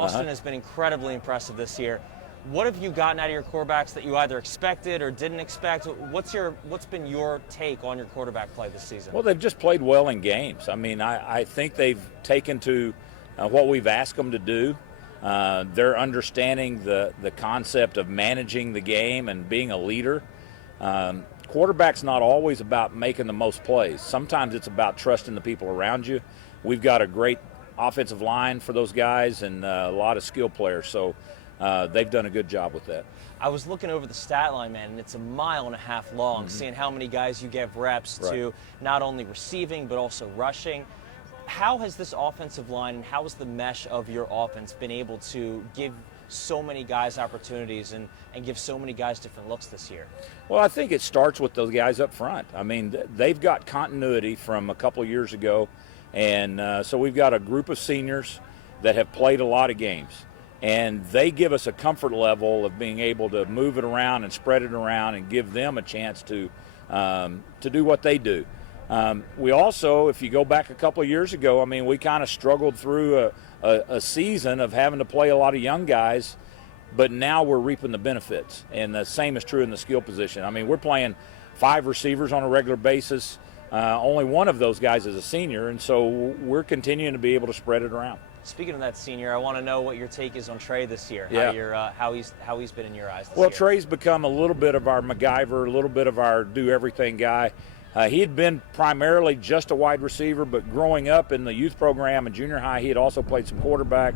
Austin has been incredibly impressive this year. What have you gotten out of your quarterbacks that you either expected or didn't expect? What's been your take on your quarterback play this season? Well, they've just played well in games. I mean, I think they've taken to what we've asked them to do. They're understanding the concept of managing the game and being a leader. Quarterback's not always about making the most plays. Sometimes it's about trusting the people around you. We've got a great offensive line for those guys and a lot of skill players. So they've done a good job with that. I was looking over the stat line, man, and it's 1.5 miles long, seeing how many guys you give reps to not only receiving but also rushing. How has this offensive line and how has the mesh of your offense been able to give so many guys opportunities and give so many guys different looks this year? Well, I think it starts with those guys up front. I mean, they've got continuity from a couple of years ago, and so we've got a group of seniors that have played a lot of games. And they give us a comfort level of being able to move it around and spread it around and give them a chance to do what they do. We also, if you go back a couple of years ago, I mean, we kind of struggled through a season of having to play a lot of young guys, but now we're reaping the benefits. And the same is true in the skill position. I mean, we're playing 5 receivers on a regular basis. Only one of those guys is a senior, and so we're continuing to be able to spread it around. Speaking of that senior, I want to know what your take is on Trey this year. Yeah. How he's been in your eyes this year. Well, Trey's become a little bit of our MacGyver, a little bit of our do-everything guy. He had been primarily just a wide receiver, but growing up in the youth program and junior high, he had also played some quarterback.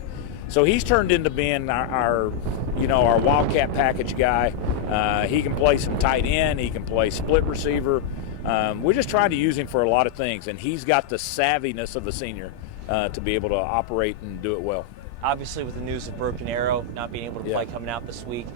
So he's turned into being our Wildcat package guy. He can play some tight end. He can play split receiver. We're just trying to use him for a lot of things, and he's got the savviness of a senior to be able to operate and do it well. Obviously, with the news of Broken Arrow not being able to play coming out this week,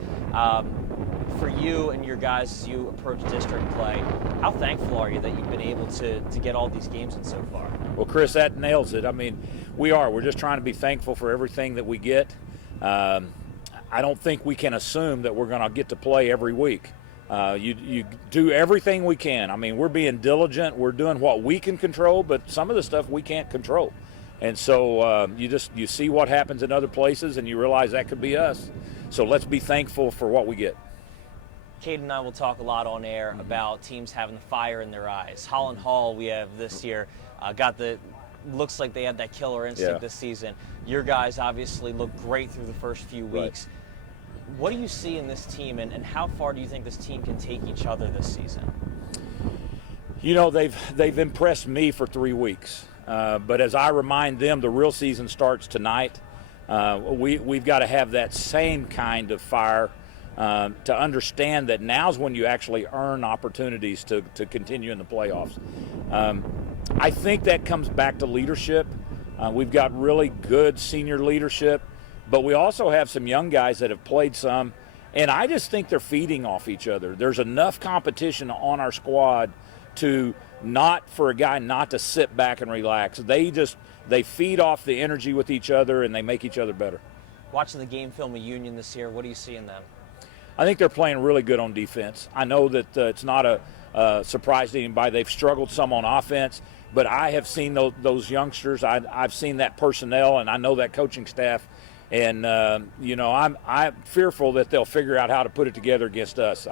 for you and your guys as you approach district play, how thankful are you that you've been able to get all these games in so far? Well, Chris, that nails it. I mean, we're just trying to be thankful for everything that we get. I don't think we can assume that we're going to get to play every week. You do everything we can. I mean, we're being diligent. We're doing what we can control, but some of the stuff we can't control. And so you see what happens in other places, and you realize that could be us. So let's be thankful for what we get. Cade and I will talk a lot on air about teams having the fire in their eyes. Holland Hall we have this year looks like they had that killer instinct this season. Your guys obviously look great through the first few weeks. Right. What do you see in this team, and how far do you think this team can take each other this season? You know, they've impressed me for 3 weeks. But as I remind them, the real season starts tonight. We've got to have that same kind of fire to understand that now's when you actually earn opportunities to continue in the playoffs. I think that comes back to leadership. We've got really good senior leadership, but we also have some young guys that have played some, and I just think they're feeding off each other. There's enough competition on our squad to for a guy not to sit back and relax. They feed off the energy with each other, and they make each other better. Watching the game film of Union this year, what do you see in them? I think they're playing really good on defense. I know that it's not a surprise to anybody. They've struggled some on offense, but I have seen those youngsters. I've seen that personnel, and I know that coaching staff. And, I'm fearful that they'll figure out how to put it together against us.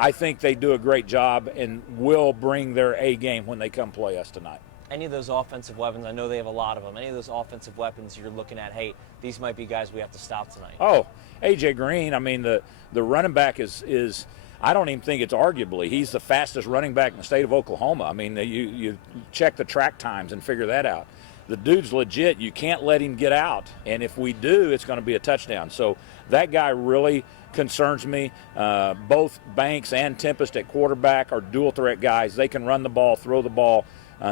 I think they do a great job and will bring their A game when they come play us tonight. Any of those offensive weapons, I know they have a lot of them, any of those offensive weapons you're looking at, hey, these might be guys we have to stop tonight? Oh, A.J. Green, I mean, the running back is I don't even think it's arguably. He's the fastest running back in the state of Oklahoma. I mean, you check the track times and figure that out. The dude's legit. You can't let him get out. And if we do, it's going to be a touchdown. So that guy really concerns me. Both Banks and Tempest at quarterback are dual threat guys. They can run the ball, throw the ball.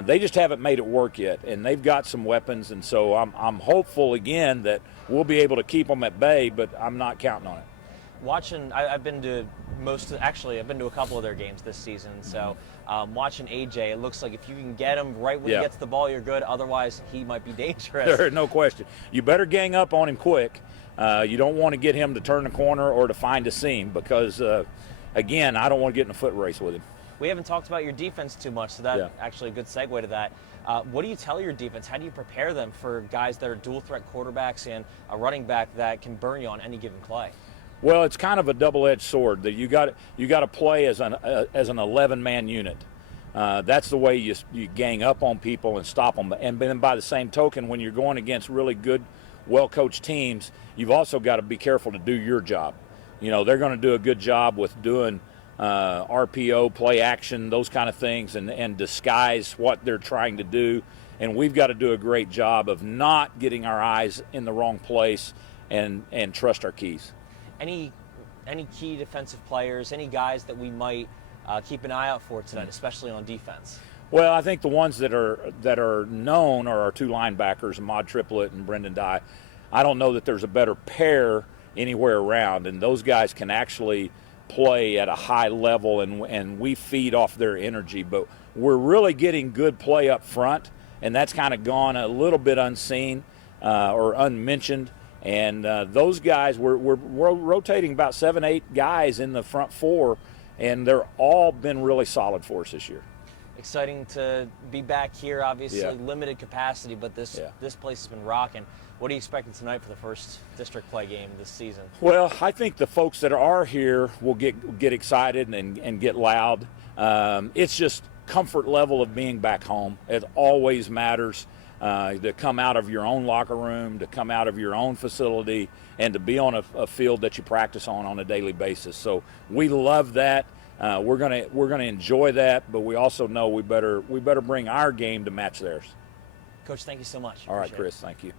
They just haven't made it work yet, and they've got some weapons. And so I'm hopeful again that we'll be able to keep them at bay, but I'm not counting on it. I've been to a couple of their games this season. So watching AJ, it looks like if you can get him right when he gets the ball, you're good. Otherwise, he might be dangerous. There's no question. You better gang up on him quick. You don't want to get him to turn the corner or to find a seam because, again, I don't want to get in a foot race with him. We haven't talked about your defense too much, so that's actually a good segue to that. What do you tell your defense? How do you prepare them for guys that are dual threat quarterbacks and a running back that can burn you on any given play? Well, it's kind of a double-edged sword. That you got to play as an 11-man unit. That's the way you gang up on people and stop them. And then by the same token, when you're going against really good, well-coached teams, you've also got to be careful to do your job. You know, they're going to do a good job with doing RPO, play action, those kind of things, and disguise what they're trying to do. And we've got to do a great job of not getting our eyes in the wrong place and trust our keys. Any key defensive players, any guys that we might keep an eye out for tonight, especially on defense? Well, I think the ones that are known are our two linebackers, Ahmad Triplett and Brendan Dye. I don't know that there's a better pair anywhere around, and those guys can actually play at a high level, and we feed off their energy. But we're really getting good play up front, and that's kind of gone a little bit unseen or unmentioned. And those guys, we're rotating about 7-8 guys in the front four, and they're all been really solid for us this year. Exciting to be back here, obviously. Limited capacity, but this place has been rocking. What are you expecting tonight for the first district play game this season? Well, I think the folks that are here will get excited and get loud. It's just comfort level of being back home. It always matters. To come out of your own locker room, to come out of your own facility, and to be on a field that you practice on a daily basis. So we love that. We're gonna enjoy that, but we also know we better bring our game to match theirs. Coach, thank you so much. All right, Chris, thank you.